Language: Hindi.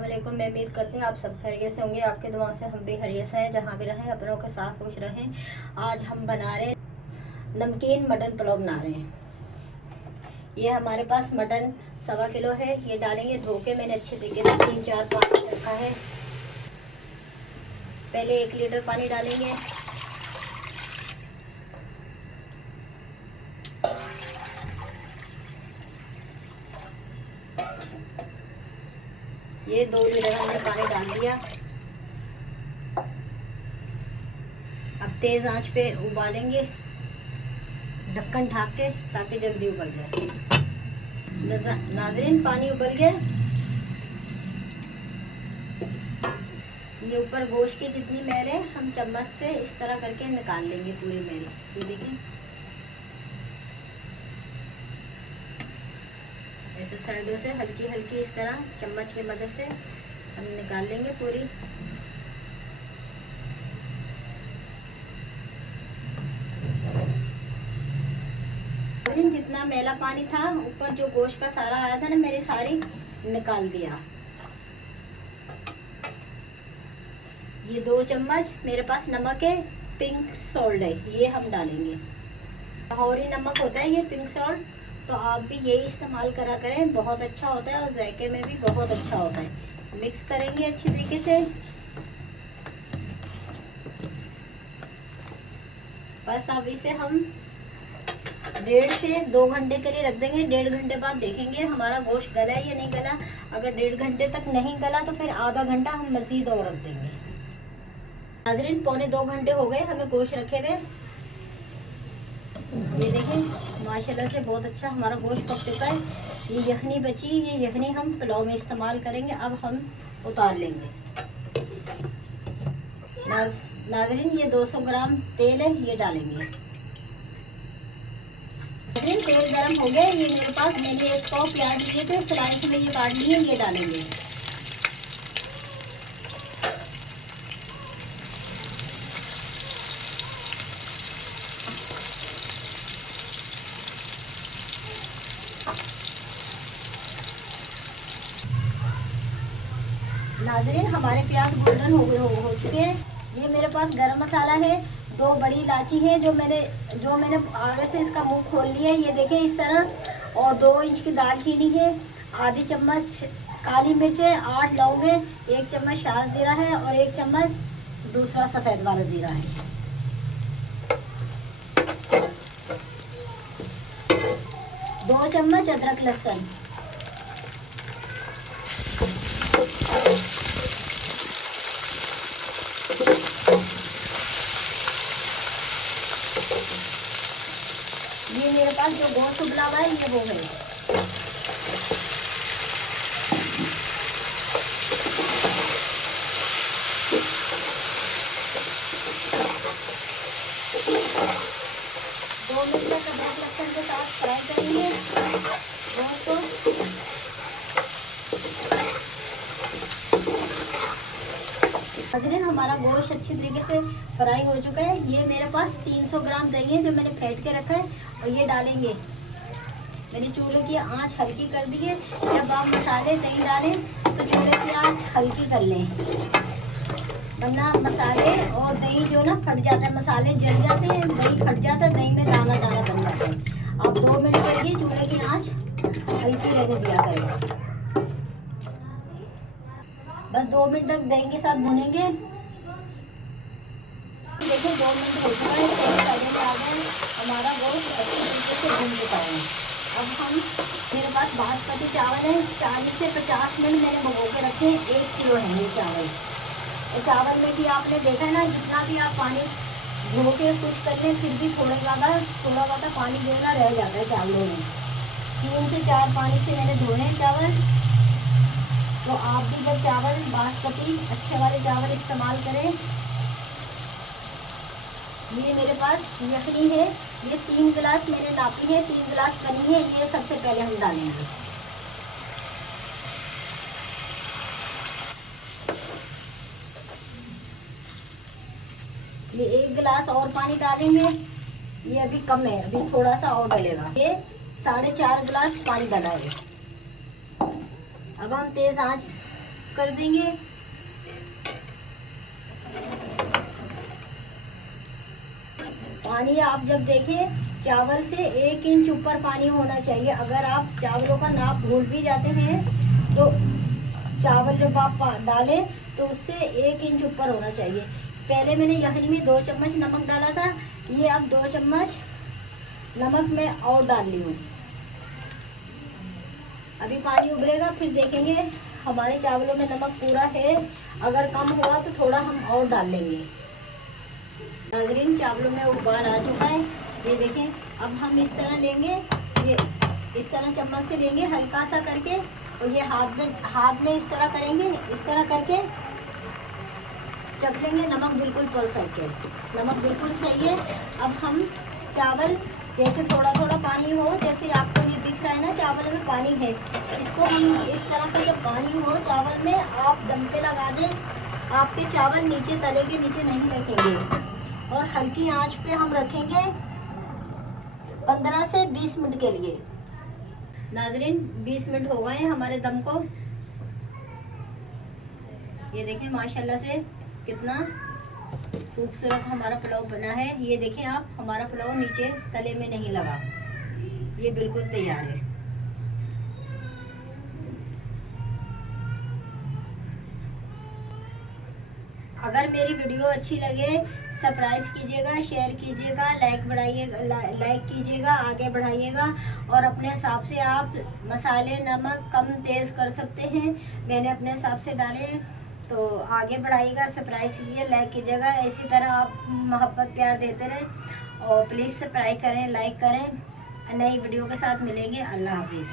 वालेकुम। मैं उम्मीद करती हूँ आप सब खैरियत से होंगे। आपके दुआ से हम भी खैरियत से हैं। जहाँ भी रहें अपनों के साथ खुश रहें। आज हम बना रहे नमकीन मटन पुलाव बना रहे हैं। ये हमारे पास मटन 1.25 किलो है। ये डालेंगे धो के मैंने अच्छे तरीके से 3-4 पानी रखा है। पहले 1 लीटर पानी डालेंगे। ये 2 लीटर हमने पानी डाल दिया। अब तेज आंच पे उबालेंगे ढक्कन ढाक के ताकि जल्दी उबल जाए। नाज़रीन पानी उबल गया। ये ऊपर गोश्त की जितनी मैल है हम चम्मच से इस तरह करके निकाल लेंगे पूरी मैल। ये देखें ऐसे साइडों से हल्की हल्की इस तरह चम्मच की मदद से हम निकाल लेंगे पूरी। जितना मैला पानी था ऊपर जो गोश्त का सारा आया था ना मैंने सारी निकाल दिया। ये 2 चम्मच मेरे पास नमक है, पिंक सॉल्ट है, ये हम डालेंगे। लाहौरी नमक होता है ये पिंक सॉल्ट, तो आप भी यही इस्तेमाल करा करें, बहुत अच्छा होता है और जायके में भी बहुत अच्छा होता है। मिक्स करेंगे अच्छी तरीके से। बस अब इसे हम 1.5 से 2 घंटे के लिए रख देंगे। 1.5 घंटे बाद देखेंगे हमारा गोश्त गला है या नहीं गला। अगर 1.5 घंटे तक नहीं गला तो फिर आधा घंटा हम मजीद और रख देंगे। नाज़रीन 1.25-2 घंटे हो गए हमें गोश्त रखे हुए। ये देखें माशाल्लाह से बहुत अच्छा हमारा गोश्त पक चुका है। ये यखनी बची, ये यखनी हम पुलाव में इस्तेमाल करेंगे। अब हम उतार लेंगे। नाज़रीन ये 200 ग्राम तेल है, ये डालेंगे। तेल गरम हो गया। ये मेरे पास मैंने 1 पाव प्याज लिए थे, स्लाइस में ये काट लिए, ये डालेंगे। नाज़रीन हमारे प्याज गोल्डन हो चुके हैं। ये मेरे पास गरम मसाला है, 2 बड़ी इलायची है जो मैंने आगे से इसका मुंह खोल लिया है, ये देखें इस तरह। और 2 इंच की दालचीनी है, आधी चम्मच काली मिर्च है, 8 लौंग है, 1 चम्मच शाह जीरा है और 1 चम्मच दूसरा सफ़ेद वाला जीरा है। 2 चम्मच अदरक लहसुन। ये मेरे पास जो गोश्त उबला हुआ है ये हो गया। दो मिनट तक अदरक लहसुन के साथ फ्राई करेंगे गोश्त को। नाज़रीन हमारा गोश्त अच्छी तरीके से फ्राई हो चुका है। ये मेरे पास 300 ग्राम दही है जो मैंने फेंट के रखा है और ये डालेंगे। मैंने चूल्हे की आंच हल्की कर दी है। जब आप मसाले दही डालें तो चूल्हे की आंच हल्की कर लें, वरना मसाले और दही जो ना फट जाता है, मसाले जल जाते हैं, दही फट जाता है, दही में दाना दाना बन जाता है। आप 2 मिनट के लिए चूल्हे की आंच हल्की रहने दिया करें। बस 2 मिनट तक दही के साथ भुनेंगे। देखिए 2 मिनट हो चुका है, तेल पहले में आ गया। हमारा गोश्त अच्छी तरीके से भुन चुका है। अब हम मेरे पास बासमती चावल है, 40 से 50 मिनट मैंने भिगो के रखे हैं। 1 किलो है ये चावल। और चावल में भी आपने देखा है ना, जितना भी आप पानी धो के कुछ कर लें फिर भी थोड़ा बहुत पानी जो है ना रह जाता है चावलों में। 3 से 4 पानी से मैंने धोए हैं चावल। तो आप भी जब चावल बासमती अच्छे वाले चावल इस्तेमाल करें। ये मेरे पास यखनी है, ये 3 गिलास मैंने नापी है, 3 गिलास बनी है। ये सबसे पहले हम डालेंगे। ये 1 गिलास और पानी डालेंगे। ये अभी कम है, अभी थोड़ा सा और डलेगा। ये 4.5 गिलास पानी डाला है। अब हम तेज आंच कर देंगे। पानी आप जब देखें चावल से 1 इंच ऊपर पानी होना चाहिए। अगर आप चावलों का नाप भूल भी जाते हैं तो चावल जब आप डालें तो उससे 1 इंच ऊपर होना चाहिए। पहले मैंने यखनी में 2 चम्मच नमक डाला था, ये अब 2 चम्मच नमक मैं और डाल ली हूँ। अभी पानी उबलेगा, फिर देखेंगे हमारे चावलों में नमक पूरा है। अगर कम हुआ तो थोड़ा हम और डाल लेंगे। नाज़रीन, चावलों में उबाल आ चुका है, ये देखें। अब हम इस तरह लेंगे, ये इस तरह चम्मच से लेंगे हल्का सा करके, और ये हाथ में इस तरह करेंगे, इस तरह करके चख लेंगे। नमक बिल्कुल परफेक्ट है, नमक बिल्कुल सही है। अब हम चावल जैसे थोड़ा थोड़ा पानी हो, जैसे आपको ये दिख रहा है ना चावल में पानी है, इसको हम इस तरह का जब पानी हो चावल में, आप दम पे लगा दें। आपके चावल नीचे तले के नीचे नहीं रखेंगे, और हल्की आंच पे हम रखेंगे 15 से 20 मिनट के लिए। नाज़रीन, 20 मिनट हो गए हैं हमारे दम को। ये देखें माशाल्लाह से कितना खूबसूरत हमारा पुलाव बना है। ये देखें आप, हमारा पुलाव नीचे तले में नहीं लगा, ये बिल्कुल तैयार है। अगर मेरी वीडियो अच्छी लगे सब्सक्राइब कीजिएगा, शेयर कीजिएगा, लाइक कीजिएगा, आगे बढ़ाइएगा। और अपने हिसाब से आप मसाले नमक कम तेज़ कर सकते हैं, मैंने अपने हिसाब से डाले हैं। तो आगे बढ़ाइएगा, सब्सक्राइब कीजिए, लाइक कीजिएगा। इसी तरह आप मोहब्बत प्यार देते रहें, और प्लीज़ सब्सक्राइब करें, लाइक करें। नई वीडियो के साथ मिलेंगे। अल्लाह हाफिज़।